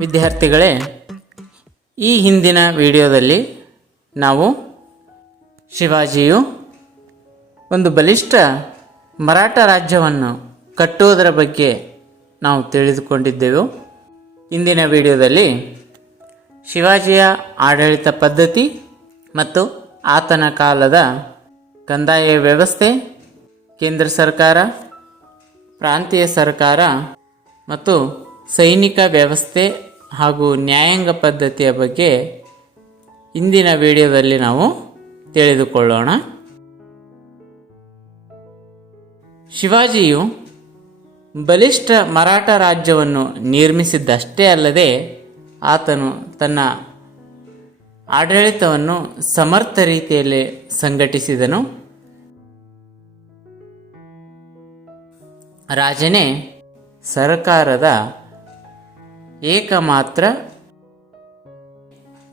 ವಿದ್ಯಾರ್ಥಿಗಳೇ, ಈ ಹಿಂದಿನ ವಿಡಿಯೋದಲ್ಲಿ ನಾವು ಶಿವಾಜಿಯು ಒಂದು ಬಲಿಷ್ಠ ಮರಾಠ ರಾಜ್ಯವನ್ನು ಕಟ್ಟುವುದರ ಬಗ್ಗೆ ನಾವು ತಿಳಿದುಕೊಂಡಿದ್ದೆವು. ಇಂದಿನ ವಿಡಿಯೋದಲ್ಲಿ ಶಿವಾಜಿಯ ಆಡಳಿತ ಪದ್ಧತಿ ಮತ್ತು ಆತನ ಕಾಲದ ಕಂದಾಯ ವ್ಯವಸ್ಥೆ, ಕೇಂದ್ರ ಸರ್ಕಾರ, ಪ್ರಾಂತೀಯ ಸರ್ಕಾರ ಮತ್ತು ಸೈನಿಕ ವ್ಯವಸ್ಥೆ ಹಾಗೂ ನ್ಯಾಯಾಂಗ ಪದ್ಧತಿಯ ಬಗ್ಗೆ ಇಂದಿನ ವಿಡಿಯೋದಲ್ಲಿ ನಾವು ತಿಳಿದುಕೊಳ್ಳೋಣ. ಶಿವಾಜಿಯು ಬಲಿಷ್ಠ ಮರಾಠ ರಾಜ್ಯವನ್ನು ನಿರ್ಮಿಸಿದ್ದಷ್ಟೇ ಅಲ್ಲದೆ ಆತನು ತನ್ನ ಆಡಳಿತವನ್ನು ಸಮರ್ಥ ರೀತಿಯಲ್ಲಿ ಸಂಘಟಿಸಿದನು. ರಾಜನೇ ಸರ್ಕಾರದ ಏಕಮಾತ್ರ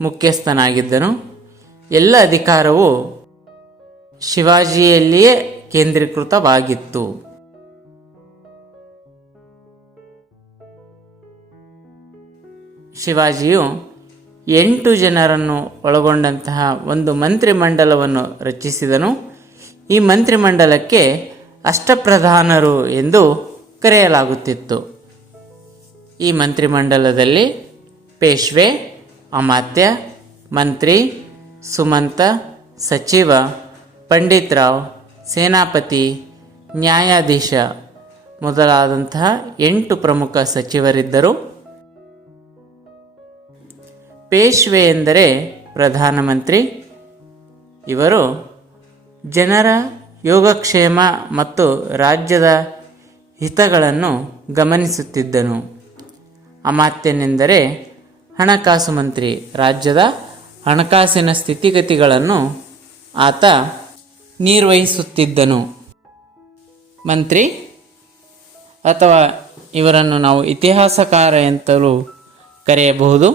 ಮುಖ್ಯಸ್ಥನಾಗಿದ್ದನು. ಎಲ್ಲ ಅಧಿಕಾರವು ಶಿವಾಜಿಯಲ್ಲಿಯೇ ಕೇಂದ್ರೀಕೃತವಾಗಿತ್ತು. ಶಿವಾಜಿಯು 8 ಜನರನ್ನು ಒಳಗೊಂಡಂತಹ ಒಂದು ಮಂತ್ರಿಮಂಡಲವನ್ನು ರಚಿಸಿದನು. ಈ ಮಂತ್ರಿಮಂಡಲಕ್ಕೆ ಅಷ್ಟಪ್ರಧಾನರು ಎಂದು ಕರೆಯಲಾಗುತ್ತಿತ್ತು. ಈ ಮಂತ್ರಿಮಂಡಲದಲ್ಲಿ ಪೇಶ್ವೆ, ಅಮಾತ್ಯ, ಮಂತ್ರಿ, ಸುಮಂತ, ಸಚಿವ, ಪಂಡಿತರಾವ್, ಸೇನಾಪತಿ, ನ್ಯಾಯಾಧೀಶ ಮೊದಲಾದಂತಹ 8 ಪ್ರಮುಖ ಸಚಿವರಿದ್ದರು. ಪೇಶ್ವೆ ಎಂದರೆ ಪ್ರಧಾನಮಂತ್ರಿ. ಇವರು ಜನರ ಯೋಗಕ್ಷೇಮ ಮತ್ತು ರಾಜ್ಯದ ಹಿತಗಳನ್ನು ಗಮನಿಸುತ್ತಿದ್ದನು. ಅಮಾತ್ಯನೆಂದರೆ ಹಣಕಾಸು ಮಂತ್ರಿ. ರಾಜ್ಯದ ಹಣಕಾಸಿನ ಸ್ಥಿತಿಗತಿಗಳನ್ನು ಆತ ನಿರ್ವಹಿಸುತ್ತಿದ್ದನು. ಮಂತ್ರಿ ಅಥವಾ ಇವರನ್ನು ನಾವು ಇತಿಹಾಸಕಾರ ಎಂತಲೂ ಕರೆಯಬಹುದು.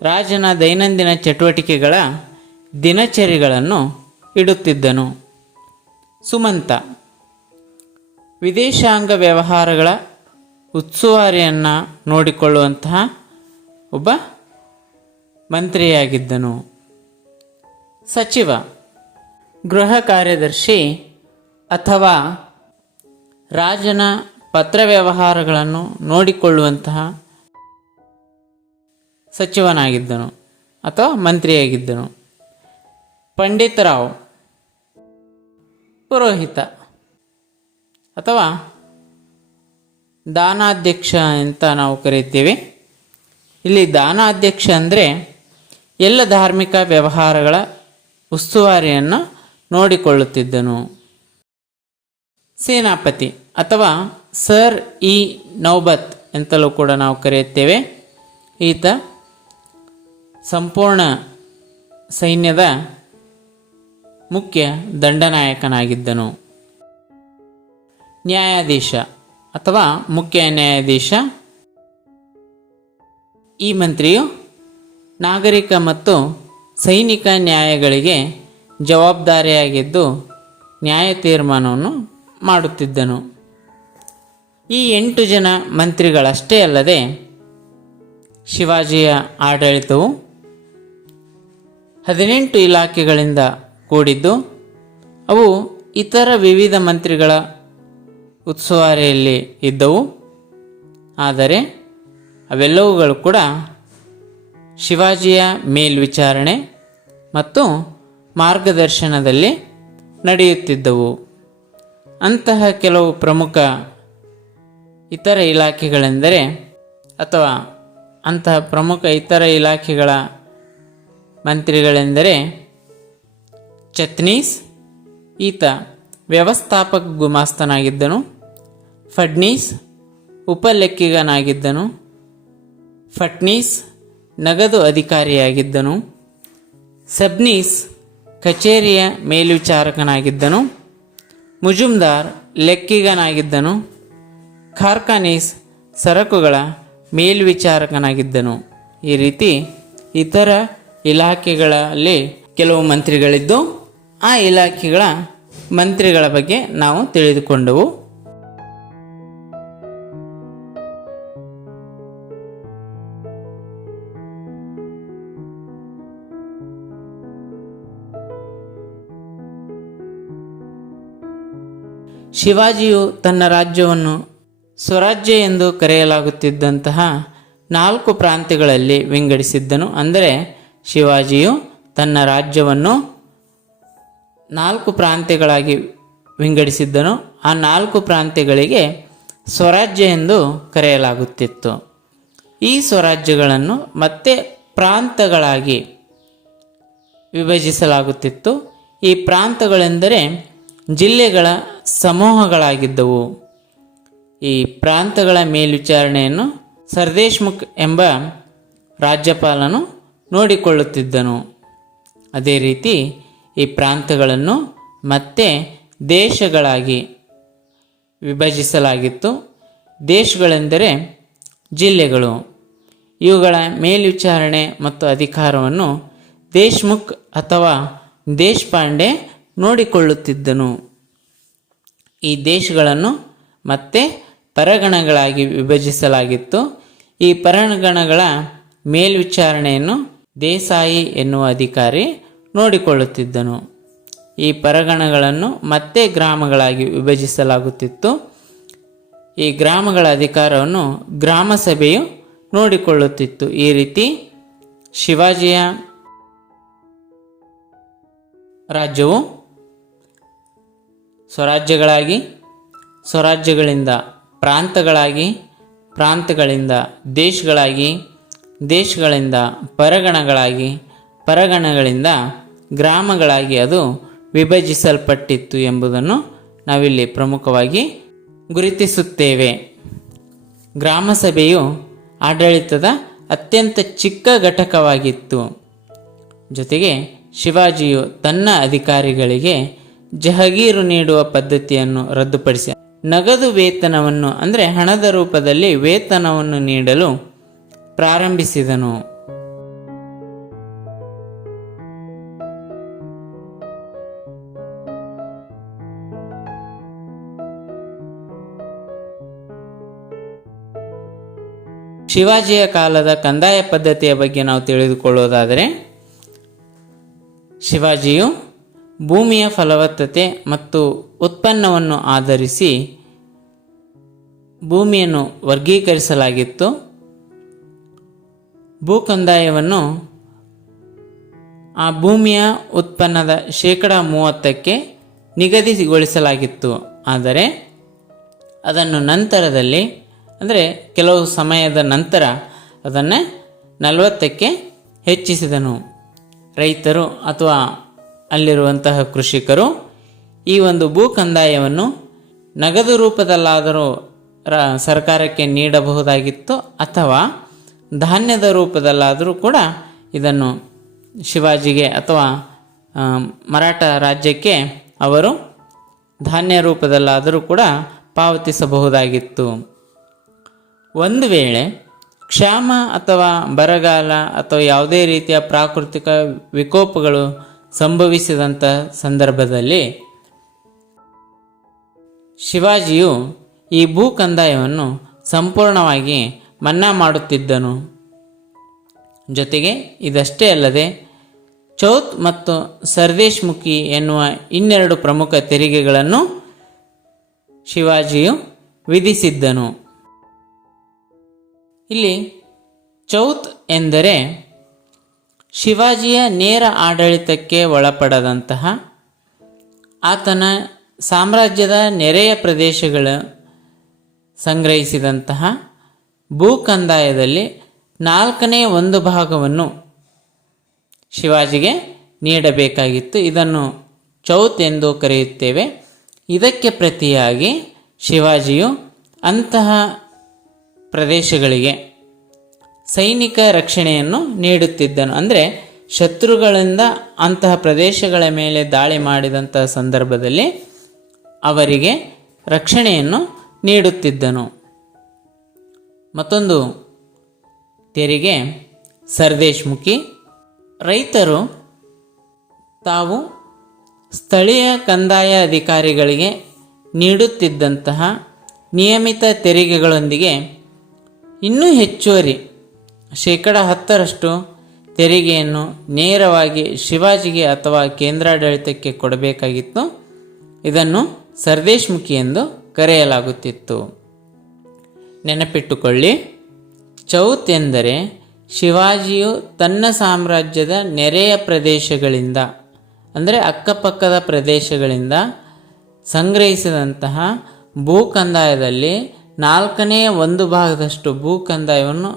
ರಾಜನ ದೈನಂದಿನ ಚಟುವಟಿಕೆಗಳ ದಿನಚರಿಗಳನ್ನು ಇಡುತ್ತಿದ್ದನು. ಸುಮಂತ ವಿದೇಶಾಂಗ ವ್ಯವಹಾರಗಳ ಉಸ್ತುವಾರಿಯನ್ನು ನೋಡಿಕೊಳ್ಳುವಂತಹ ಒಬ್ಬ ಮಂತ್ರಿಯಾಗಿದ್ದನು. ಸಚಿವ ಗೃಹ ಕಾರ್ಯದರ್ಶಿ ಅಥವಾ ರಾಜನ ಪತ್ರ ವ್ಯವಹಾರಗಳನ್ನು ನೋಡಿಕೊಳ್ಳುವಂತಹ ಸಚಿವನಾಗಿದ್ದನು ಅಥವಾ ಮಂತ್ರಿಯಾಗಿದ್ದನು. ಪಂಡಿತರಾವ್ ಪುರೋಹಿತ ಅಥವಾ ದಾನಾಧ್ಯಕ್ಷ ಅಂತ ನಾವು ಕರೀತೀವಿ. ಇಲ್ಲಿ ದಾನಾಧ್ಯಕ್ಷ ಅಂದರೆ ಎಲ್ಲ ಧಾರ್ಮಿಕ ವ್ಯವಹಾರಗಳ ಉಸ್ತುವಾರಿಯನ್ನು ನೋಡಿಕೊಳ್ಳುತ್ತಿದ್ದನು. ಸೇನಾಪತಿ ಅಥವಾ ಸರ್ ಇ ನೌಬತ್ ಎಂತಲೂ ಕೂಡ ನಾವು ಕರೆಯುತ್ತೇವೆ. ಈತ ಸಂಪೂರ್ಣ ಸೈನ್ಯದ ಮುಖ್ಯ ದಂಡನಾಯಕನಾಗಿದ್ದನು. ನ್ಯಾಯಾಧೀಶ ಅಥವಾ ಮುಖ್ಯ ನ್ಯಾಯಾಧೀಶ, ಈ ಮಂತ್ರಿಯು ನಾಗರಿಕ ಮತ್ತು ಸೈನಿಕ ನ್ಯಾಯಗಳಿಗೆ ಜವಾಬ್ದಾರಿಯಾಗಿದ್ದು ನ್ಯಾಯ ತೀರ್ಮಾನವನ್ನು ಮಾಡುತ್ತಿದ್ದನು. ಈ 8 ಜನ ಮಂತ್ರಿಗಳಷ್ಟೇ ಅಲ್ಲದೆ ಶಿವಾಜಿಯ ಆಡಳಿತವು 18 ಇಲಾಖೆಗಳಿಂದ ಕೂಡಿದ್ದು ಅವು ಇತರ ವಿವಿಧ ಮಂತ್ರಿಗಳ ಉಸ್ತುವಾರಿಯಲ್ಲಿ ಇದ್ದವು. ಆದರೆ ಅವೆಲ್ಲವುಗಳು ಕೂಡ ಶಿವಾಜಿಯ ಮೇಲ್ವಿಚಾರಣೆ ಮತ್ತು ಮಾರ್ಗದರ್ಶನದಲ್ಲಿ ನಡೆಯುತ್ತಿದ್ದವು. ಅಂತಹ ಕೆಲವು ಪ್ರಮುಖ ಇತರ ಇಲಾಖೆಗಳೆಂದರೆ ಅಥವಾ ಅಂತಹ ಪ್ರಮುಖ ಇತರ ಇಲಾಖೆಗಳ ಮಂತ್ರಿಗಳೆಂದರೆ ಚತ್ನೀಸ್, ಈತ ವ್ಯವಸ್ಥಾಪಕ ಗುಮಾಸ್ತನಾಗಿದ್ದನು. ಫಡ್ನೀಸ್ ಉಪಲೆಕ್ಕಿಗನಾಗಿದ್ದನು. ಫಟ್ನೀಸ್ ನಗದು ಅಧಿಕಾರಿಯಾಗಿದ್ದನು. ಸಬ್ನೀಸ್ ಕಚೇರಿಯ ಮೇಲ್ವಿಚಾರಕನಾಗಿದ್ದನು. ಮುಜುಮ್ದಾರ್ ಲೆಕ್ಕಿಗನಾಗಿದ್ದನು. ಖಾರ್ಖಾನೀಸ್ ಸರಕುಗಳ ಮೇಲ್ವಿಚಾರಕನಾಗಿದ್ದನು. ಈ ರೀತಿ ಇತರ ಇಲಾಖೆಗಳಲ್ಲಿ ಕೆಲವು ಮಂತ್ರಿಗಳಿದ್ದು ಆ ಇಲಾಖೆಗಳ ಮಂತ್ರಿಗಳ ಬಗ್ಗೆ ನಾವು ತಿಳಿದುಕೊಂಡೆವು. ಶಿವಾಜಿಯು ತನ್ನ ರಾಜ್ಯವನ್ನು ಸ್ವರಾಜ್ಯ ಎಂದು ಕರೆಯಲಾಗುತ್ತಿದ್ದಂತಹ 4 ಪ್ರಾಂತ್ಯಗಳಲ್ಲಿ ವಿಂಗಡಿಸಿದ್ದನು. ಅಂದರೆ ಶಿವಾಜಿಯು ತನ್ನ ರಾಜ್ಯವನ್ನು 4 ಪ್ರಾಂತ್ಯಗಳಾಗಿ ವಿಂಗಡಿಸಿದ್ದನು. ಆ 4 ಪ್ರಾಂತ್ಯಗಳಿಗೆ ಸ್ವರಾಜ್ಯ ಎಂದು ಕರೆಯಲಾಗುತ್ತಿತ್ತು. ಈ ಸ್ವರಾಜ್ಯಗಳನ್ನು ಮತ್ತೆ ಪ್ರಾಂತಗಳಾಗಿ ವಿಭಜಿಸಲಾಗುತ್ತಿತ್ತು. ಈ ಪ್ರಾಂತಗಳೆಂದರೆ ಜಿಲ್ಲೆಗಳ ಸಮೂಹಗಳಾಗಿದ್ದವು. ಈ ಪ್ರಾಂತಗಳ ಮೇಲ್ವಿಚಾರಣೆಯನ್ನು ಸರ್ದೇಶ್ಮುಖ್ ಎಂಬ ರಾಜ್ಯಪಾಲನು ನೋಡಿಕೊಳ್ಳುತ್ತಿದ್ದನು. ಅದೇ ರೀತಿ ಈ ಪ್ರಾಂತಗಳನ್ನು ಮತ್ತೆ ದೇಶಗಳಾಗಿ ವಿಭಜಿಸಲಾಗಿತ್ತು. ದೇಶಗಳೆಂದರೆ ಜಿಲ್ಲೆಗಳು. ಇವುಗಳ ಮೇಲ್ವಿಚಾರಣೆ ಮತ್ತು ಅಧಿಕಾರವನ್ನು ದೇಶ್ಮುಖ್ ಅಥವಾ ದೇಶಪಾಂಡೆ ನೋಡಿಕೊಳ್ಳುತ್ತಿದ್ದನು. ಈ ದೇಶಗಳನ್ನು ಮತ್ತೆ ಪರಗಣಗಳಾಗಿ ವಿಭಜಿಸಲಾಗಿತ್ತು. ಈ ಪರಗಣಗಳ ಮೇಲ್ವಿಚಾರಣೆಯನ್ನು ದೇಸಾಯಿ ಎನ್ನುವ ಅಧಿಕಾರಿ ನೋಡಿಕೊಳ್ಳುತ್ತಿದ್ದನು. ಈ ಪರಗಣಗಳನ್ನು ಮತ್ತೆ ಗ್ರಾಮಗಳಾಗಿ ವಿಭಜಿಸಲಾಗುತ್ತಿತ್ತು. ಈ ಗ್ರಾಮಗಳ ಅಧಿಕಾರವನ್ನು ಗ್ರಾಮ ಸಭೆಯು ನೋಡಿಕೊಳ್ಳುತ್ತಿತ್ತು. ಈ ರೀತಿ ಶಿವಾಜಿಯ ರಾಜ್ಯವು ಸ್ವರಾಜ್ಯಗಳಾಗಿ, ಸ್ವರಾಜ್ಯಗಳಿಂದ ಪ್ರಾಂತಗಳಾಗಿ, ಪ್ರಾಂತಗಳಿಂದ ದೇಶಗಳಾಗಿ, ದೇಶಗಳಿಂದ ಪರಗಣಗಳಾಗಿ, ಪರಗಣಗಳಿಂದ ಗ್ರಾಮಗಳಾಗಿ ಅದು ವಿಭಜಿಸಲ್ಪಟ್ಟಿತ್ತು ಎಂಬುದನ್ನು ನಾವಿಲ್ಲಿ ಪ್ರಮುಖವಾಗಿ ಗುರುತಿಸುತ್ತೇವೆ. ಗ್ರಾಮ ಸಭೆಯು ಆಡಳಿತದ ಅತ್ಯಂತ ಚಿಕ್ಕ ಘಟಕವಾಗಿತ್ತು. ಜೊತೆಗೆ ಶಿವಾಜಿಯು ತನ್ನ ಅಧಿಕಾರಿಗಳಿಗೆ ಜಹಗೀರು ನೀಡುವ ಪದ್ಧತಿಯನ್ನು ರದ್ದುಪಡಿಸಿ ನಗದು ವೇತನವನ್ನು ಅಂದರೆ ಹಣದ ರೂಪದಲ್ಲಿ ವೇತನವನ್ನು ನೀಡಲು ಪ್ರಾರಂಭಿಸಿದನು. ಶಿವಾಜಿಯ ಕಾಲದ ಕಂದಾಯ ಪದ್ಧತಿಯ ಬಗ್ಗೆ ನಾವು ತಿಳಿದುಕೊಳ್ಳೋದಾದರೆ, ಶಿವಾಜಿಯು ಭೂಮಿಯ ಫಲವತ್ತತೆ ಮತ್ತು ಉತ್ಪನ್ನವನ್ನು ಆಧರಿಸಿ ಭೂಮಿಯನ್ನು ವರ್ಗೀಕರಿಸಲಾಗಿತ್ತು. ಭೂ ಕಂದಾಯವನ್ನು ಆ ಭೂಮಿಯ ಉತ್ಪನ್ನದ 30% ನಿಗದಿಗೊಳಿಸಲಾಗಿತ್ತು. ಆದರೆ ಅದನ್ನು ನಂತರದಲ್ಲಿ ಅಂದರೆ ಕೆಲವು ಸಮಯದ ನಂತರ ಅದನ್ನು 40% ಹೆಚ್ಚಿಸಿದನು. ರೈತರು ಅಥವಾ ಅಲ್ಲಿರುವಂತಹ ಕೃಷಿಕರು ಈ ಒಂದು ಭೂ ಕಂದಾಯವನ್ನು ನಗದು ರೂಪದಲ್ಲಾದರೂ ಸರ್ಕಾರಕ್ಕೆ ನೀಡಬಹುದಾಗಿತ್ತು, ಅಥವಾ ಧಾನ್ಯದ ರೂಪದಲ್ಲಾದರೂ ಕೂಡ ಇದನ್ನು ಶಿವಾಜಿಗೆ ಅಥವಾ ಮರಾಠ ರಾಜ್ಯಕ್ಕೆ ಅವರು ಧಾನ್ಯ ರೂಪದಲ್ಲಾದರೂ ಕೂಡ ಪಾವತಿಸಬಹುದಾಗಿತ್ತು. ಒಂದು ವೇಳೆ ಕ್ಷಾಮ ಅಥವಾ ಬರಗಾಲ ಅಥವಾ ಯಾವುದೇ ರೀತಿಯ ಪ್ರಾಕೃತಿಕ ವಿಕೋಪಗಳು ಸಂಭವಿಸಿದಂಥ ಸಂದರ್ಭದಲ್ಲಿ ಶಿವಾಜಿಯು ಈ ಭೂ ಕಂದಾಯವನ್ನು ಸಂಪೂರ್ಣವಾಗಿ ಮನ್ನಾ ಮಾಡುತ್ತಿದ್ದನು. ಜೊತೆಗೆ ಇದಷ್ಟೇ ಅಲ್ಲದೆ ಚೌತ್ ಮತ್ತು ಸರ್ದೇಶ್ಮುಖಿ ಎನ್ನುವ ಇನ್ನೆರಡು ಪ್ರಮುಖ ತೆರಿಗೆಗಳನ್ನು ಶಿವಾಜಿಯು ವಿಧಿಸಿದ್ದನು. ಇಲ್ಲಿ ಚೌತ್ ಎಂದರೆ ಶಿವಾಜಿಯ ನೇರ ಆಡಳಿತಕ್ಕೆ ಒಳಪಡದಂತಹ ಆತನ ಸಾಮ್ರಾಜ್ಯದ ನೆರೆಯ ಪ್ರದೇಶಗಳು ಸಂಗ್ರಹಿಸಿದಂತಹ ಭೂ ಕಂದಾಯದಲ್ಲಿ 1/4 ಶಿವಾಜಿಗೆ ನೀಡಬೇಕಾಗಿತ್ತು. ಇದನ್ನು ಚೌತ್ ಎಂದು ಕರೆಯುತ್ತೇವೆ. ಇದಕ್ಕೆ ಪ್ರತಿಯಾಗಿ ಶಿವಾಜಿಯು ಅಂತಹ ಪ್ರದೇಶಗಳಿಗೆ ಸೈನಿಕ ರಕ್ಷಣೆಯನ್ನು ನೀಡುತ್ತಿದ್ದನು. ಅಂದರೆ ಶತ್ರುಗಳಿಂದ ಅಂತಹ ಪ್ರದೇಶಗಳ ಮೇಲೆ ದಾಳಿ ಮಾಡಿದಂತಹ ಸಂದರ್ಭದಲ್ಲಿ ಅವರಿಗೆ ರಕ್ಷಣೆಯನ್ನು ನೀಡುತ್ತಿದ್ದನು. ಮತ್ತೊಂದು ತೆರಿಗೆ ಸರ್ದೇಶ್ಮುಖಿ. ರೈತರು ತಾವು ಸ್ಥಳೀಯ ಕಂದಾಯ ಅಧಿಕಾರಿಗಳಿಗೆ ನೀಡುತ್ತಿದ್ದಂತಹ ನಿಯಮಿತ ತೆರಿಗೆಗಳೊಂದಿಗೆ ಇನ್ನೂ ಹೆಚ್ಚುವರಿ 10% ತೆರಿಗೆಯನ್ನು ನೇರವಾಗಿ ಶಿವಾಜಿಗೆ ಅಥವಾ ಕೇಂದ್ರಾಡಳಿತಕ್ಕೆ ಕೊಡಬೇಕಾಗಿತ್ತು. ಇದನ್ನು ಸರ್ದೇಶ್ಮುಖಿ ಎಂದು ಕರೆಯಲಾಗುತ್ತಿತ್ತು. ನೆನಪಿಟ್ಟುಕೊಳ್ಳಿ, ಚೌತ್ ಎಂದರೆ ಶಿವಾಜಿಯು ತನ್ನ ಸಾಮ್ರಾಜ್ಯದ ನೆರೆಯ ಪ್ರದೇಶಗಳಿಂದ ಅಂದರೆ ಅಕ್ಕಪಕ್ಕದ ಪ್ರದೇಶಗಳಿಂದ ಸಂಗ್ರಹಿಸಿದಂತಹ ಭೂಕಂದಾಯದಲ್ಲಿ 1/4 ಭೂಕಂದಾಯವನ್ನು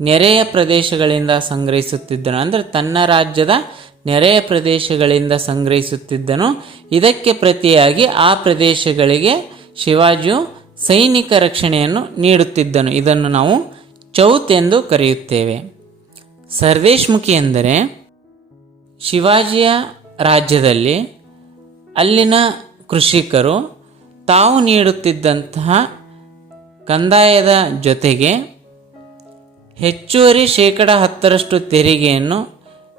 ನೆರೆಯ ಪ್ರದೇಶಗಳಿಂದ ಸಂಗ್ರಹಿಸುತ್ತಿದ್ದನು. ಅಂದರೆ ತನ್ನ ರಾಜ್ಯದ ನೆರೆಯ ಪ್ರದೇಶಗಳಿಂದ ಸಂಗ್ರಹಿಸುತ್ತಿದ್ದನು. ಇದಕ್ಕೆ ಪ್ರತಿಯಾಗಿ ಆ ಪ್ರದೇಶಗಳಿಗೆ ಶಿವಾಜಿಯು ಸೈನಿಕ ರಕ್ಷಣೆಯನ್ನು ನೀಡುತ್ತಿದ್ದನು. ಇದನ್ನು ನಾವು ಚೌತ್ ಎಂದು ಕರೆಯುತ್ತೇವೆ. ಸರ್ದೇಶ್ಮುಖಿ ಎಂದರೆ ಶಿವಾಜಿಯ ರಾಜ್ಯದಲ್ಲಿ ಅಲ್ಲಿನ ಕೃಷಿಕರು ತಾವು ನೀಡುತ್ತಿದ್ದಂತಹ ಕಂದಾಯದ ಜೊತೆಗೆ ಹೆಚ್ಚುವರಿ 10% ತೆರಿಗೆಯನ್ನು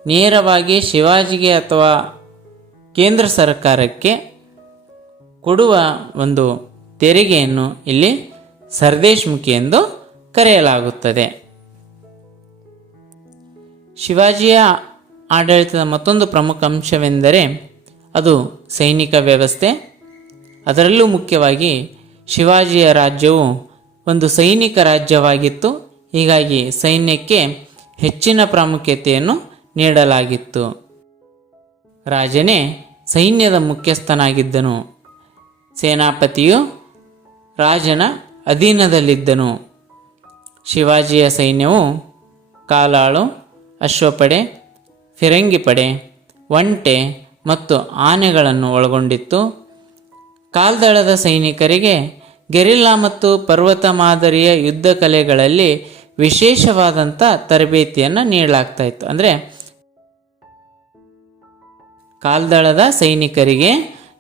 ನೇರವಾಗಿ ಶಿವಾಜಿಗೆ ಅಥವಾ ಕೇಂದ್ರ ಸರ್ಕಾರಕ್ಕೆ ಕೊಡುವ ಒಂದು ತೆರಿಗೆಯನ್ನು ಇಲ್ಲಿ ಸರ್ದೇಶ್ಮುಖಿ ಎಂದು ಕರೆಯಲಾಗುತ್ತದೆ. ಶಿವಾಜಿಯ ಆಡಳಿತದ ಮತ್ತೊಂದು ಪ್ರಮುಖ ಅಂಶವೆಂದರೆ ಅದು ಸೈನಿಕ ವ್ಯವಸ್ಥೆ. ಅದರಲ್ಲೂ ಮುಖ್ಯವಾಗಿ ಶಿವಾಜಿಯ ರಾಜ್ಯವು ಒಂದು ಸೈನಿಕ ರಾಜ್ಯವಾಗಿತ್ತು. ಹೀಗಾಗಿ ಸೈನ್ಯಕ್ಕೆ ಹೆಚ್ಚಿನ ಪ್ರಾಮುಖ್ಯತೆಯನ್ನು ನೀಡಲಾಗಿತ್ತು. ರಾಜನೇ ಸೈನ್ಯದ ಮುಖ್ಯಸ್ಥನಾಗಿದ್ದನು. ಸೇನಾಪತಿಯು ರಾಜನ ಅಧೀನದಲ್ಲಿದ್ದನು. ಶಿವಾಜಿಯ ಸೈನ್ಯವು ಕಾಲಾಳು, ಅಶ್ವಪಡೆ, ಫಿರಂಗಿ ಪಡೆ, ಒಂಟೆ ಮತ್ತು ಆನೆಗಳನ್ನು ಒಳಗೊಂಡಿತ್ತು. ಕಾಲ್ದಳದ ಸೈನಿಕರಿಗೆ ಗೆರಿಲ್ಲಾ ಮತ್ತು ಪರ್ವತ ಮಾದರಿಯ ಯುದ್ಧ ಕಲೆಗಳಲ್ಲಿ ವಿಶೇಷವಾದಂಥ ತರಬೇತಿಯನ್ನು ನೀಡಲಾಗ್ತಾ ಇತ್ತು. ಅಂದರೆ ಕಾಲ್ದಳದ ಸೈನಿಕರಿಗೆ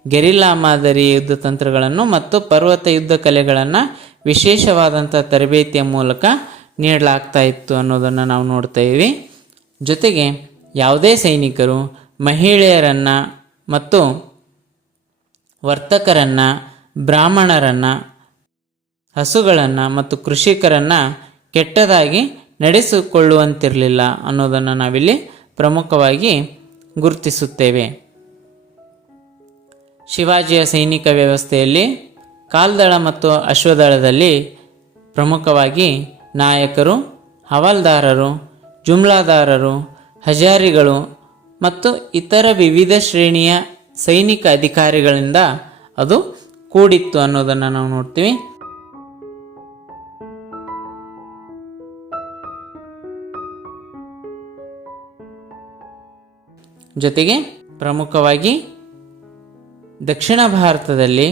ಗೆರಿಲ್ಲಾ ಮಾದರಿ ಯುದ್ಧ ತಂತ್ರಗಳನ್ನು ಮತ್ತು ಪರ್ವತ ಯುದ್ಧ ಕಲೆಗಳನ್ನು ವಿಶೇಷವಾದಂಥ ತರಬೇತಿಯ ಮೂಲಕ ನೀಡಲಾಗ್ತಾ ಇತ್ತು ಅನ್ನೋದನ್ನು ನಾವು ನೋಡ್ತಾ ಇದ್ದೀವಿ. ಜೊತೆಗೆ ಯಾವುದೇ ಸೈನಿಕರು ಮಹಿಳೆಯರನ್ನು ಮತ್ತು ವರ್ತಕರನ್ನು, ಬ್ರಾಹ್ಮಣರನ್ನು, ಹಸುಗಳನ್ನು ಮತ್ತು ಕೃಷಿಕರನ್ನು ಕೆಟ್ಟದಾಗಿ ನಡೆಸಿಕೊಳ್ಳುವಂತಿರಲಿಲ್ಲ ಅನ್ನೋದನ್ನು ನಾವಿಲ್ಲಿ ಪ್ರಮುಖವಾಗಿ ಗುರುತಿಸುತ್ತೇವೆ. ಶಿವಾಜಿಯ ಸೈನಿಕ ವ್ಯವಸ್ಥೆಯಲ್ಲಿ ಕಾಲ್ದಳ ಮತ್ತು ಅಶ್ವದಳದಲ್ಲಿ ಪ್ರಮುಖವಾಗಿ ನಾಯಕರು, ಹವಾಲ್ದಾರರು, ಜುಮ್ಲಾದಾರರು, ಹಜಾರಿಗಳು ಮತ್ತು ಇತರ ವಿವಿಧ ಶ್ರೇಣಿಯ ಸೈನಿಕ ಅಧಿಕಾರಿಗಳಿಂದ ಅದು ಕೂಡಿತ್ತು ಅನ್ನೋದನ್ನು ನಾವು ನೋಡ್ತೀವಿ. ಜೊತೆಗೆ ಪ್ರಮುಖವಾಗಿ ದಕ್ಷಿಣ ಭಾರತದಲ್ಲಿ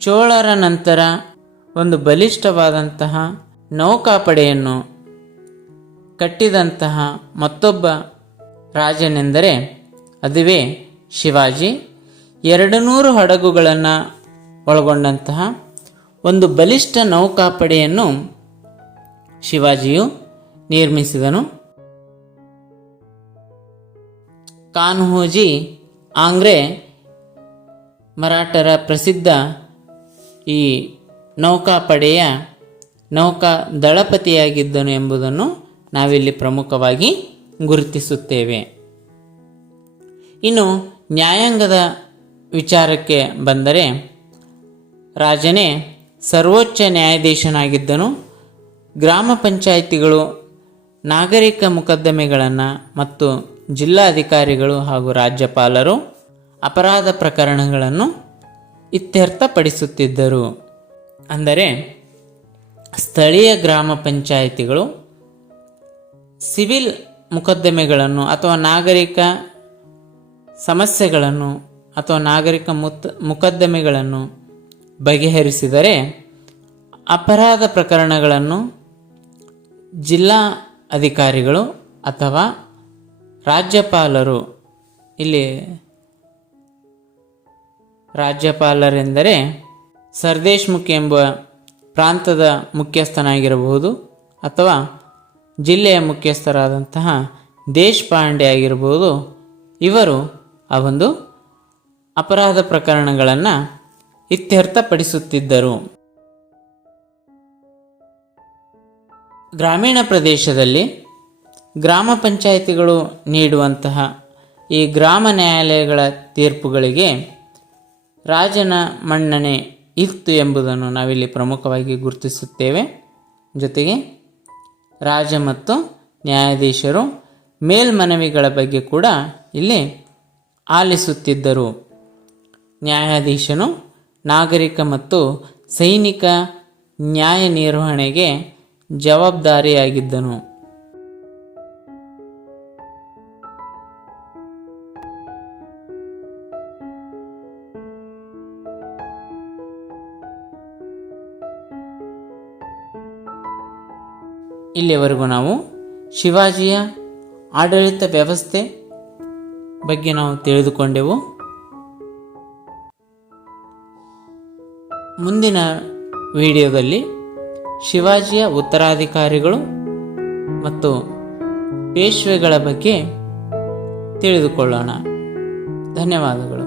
ಚೋಳರ ನಂತರ ಒಂದು ಬಲಿಷ್ಠವಾದಂತಹ ನೌಕಾಪಡೆಯನ್ನು ಕಟ್ಟಿದಂತಹ ಮತ್ತೊಬ್ಬ ರಾಜನೆಂದರೆ ಅದುವೇ ಶಿವಾಜಿ. 200 ಹಡಗುಗಳನ್ನು ಒಳಗೊಂಡಂತಹ ಒಂದು ಬಲಿಷ್ಠ ನೌಕಾಪಡೆಯನ್ನು ಶಿವಾಜಿಯು ನಿರ್ಮಿಸಿದನು. ಕಾನ್ಹೋಜಿ ಆಂಗ್ರೆ ಮರಾಠರ ಪ್ರಸಿದ್ಧ ಈ ನೌಕಾಪಡೆಯ ನೌಕಾ ದಳಪತಿಯಾಗಿದ್ದನು ಎಂಬುದನ್ನು ನಾವಿಲ್ಲಿ ಪ್ರಮುಖವಾಗಿ ಗುರುತಿಸುತ್ತೇವೆ. ಇನ್ನು ನ್ಯಾಯಾಂಗದ ವಿಚಾರಕ್ಕೆ ಬಂದರೆ ರಾಜನೇ ಸರ್ವೋಚ್ಚ ನ್ಯಾಯಾಧೀಶನಾಗಿದ್ದನು. ಗ್ರಾಮ ಪಂಚಾಯಿತಿಗಳು ನಾಗರಿಕ ಮೊಕದ್ದಮೆಗಳನ್ನು ಮತ್ತು ಜಿಲ್ಲಾಧಿಕಾರಿಗಳು ಹಾಗೂ ರಾಜ್ಯಪಾಲರು ಅಪರಾಧ ಪ್ರಕರಣಗಳನ್ನು ಇತ್ಯರ್ಥಪಡಿಸುತ್ತಿದ್ದರು. ಅಂದರೆ ಸ್ಥಳೀಯ ಗ್ರಾಮ ಪಂಚಾಯಿತಿಗಳು ಸಿವಿಲ್ ಮೊಕದ್ದಮೆಗಳನ್ನು ಅಥವಾ ನಾಗರಿಕ ಸಮಸ್ಯೆಗಳನ್ನು ಅಥವಾ ನಾಗರಿಕ ಮೊಕದ್ದಮೆಗಳನ್ನು ಬಗೆಹರಿಸಿದರೆ ಅಪರಾಧ ಪ್ರಕರಣಗಳನ್ನು ಜಿಲ್ಲಾ ಅಧಿಕಾರಿಗಳು ಅಥವಾ ರಾಜ್ಯಪಾಲರು, ಇಲ್ಲಿ ರಾಜ್ಯಪಾಲರೆಂದರೆ ಸರ್ದೇಶ್ಮುಖಿ ಎಂಬ ಪ್ರಾಂತದ ಮುಖ್ಯಸ್ಥನಾಗಿರಬಹುದು ಅಥವಾ ಜಿಲ್ಲೆಯ ಮುಖ್ಯಸ್ಥರಾದಂತಹ ದೇಶಪಾಂಡೆ ಆಗಿರಬಹುದು. ಇವರು ಆ ಒಂದು ಅಪರಾಧ ಪ್ರಕರಣಗಳನ್ನು ಇತ್ಯರ್ಥಪಡಿಸುತ್ತಿದ್ದರು. ಗ್ರಾಮೀಣ ಪ್ರದೇಶದಲ್ಲಿ ಗ್ರಾಮ ಪಂಚಾಯಿತಿಗಳು ನೀಡುವಂತಹ ಈ ಗ್ರಾಮ ನ್ಯಾಯಾಲಯಗಳ ತೀರ್ಪುಗಳಿಗೆ ರಾಜನ ಮನ್ನಣೆ ಇತ್ತು ಎಂಬುದನ್ನು ನಾವಿಲ್ಲಿ ಪ್ರಮುಖವಾಗಿ ಗುರುತಿಸುತ್ತೇವೆ. ಜೊತೆಗೆ ರಾಜ ಮತ್ತು ನ್ಯಾಯಾಧೀಶರು ಮೇಲ್ಮನವಿಗಳ ಬಗ್ಗೆ ಕೂಡ ಇಲ್ಲಿ ಆಲಿಸುತ್ತಿದ್ದರು. ನ್ಯಾಯಾಧೀಶನು ನಾಗರಿಕ ಮತ್ತು ಸೈನಿಕ ನ್ಯಾಯ ನಿರ್ವಹಣೆಗೆ ಜವಾಬ್ದಾರಿಯಾಗಿದ್ದನು. ಇಲ್ಲಿಯವರೆಗೂ ನಾವು ಶಿವಾಜಿಯ ಆಡಳಿತ ವ್ಯವಸ್ಥೆ ಬಗ್ಗೆ ನಾವು ತಿಳಿದುಕೊಂಡೆವು. ಮುಂದಿನ ವಿಡಿಯೋದಲ್ಲಿ ಶಿವಾಜಿಯ ಉತ್ತರಾಧಿಕಾರಿಗಳು ಮತ್ತು ಪೇಶ್ವೆಗಳ ಬಗ್ಗೆ ತಿಳಿದುಕೊಳ್ಳೋಣ. ಧನ್ಯವಾದಗಳು.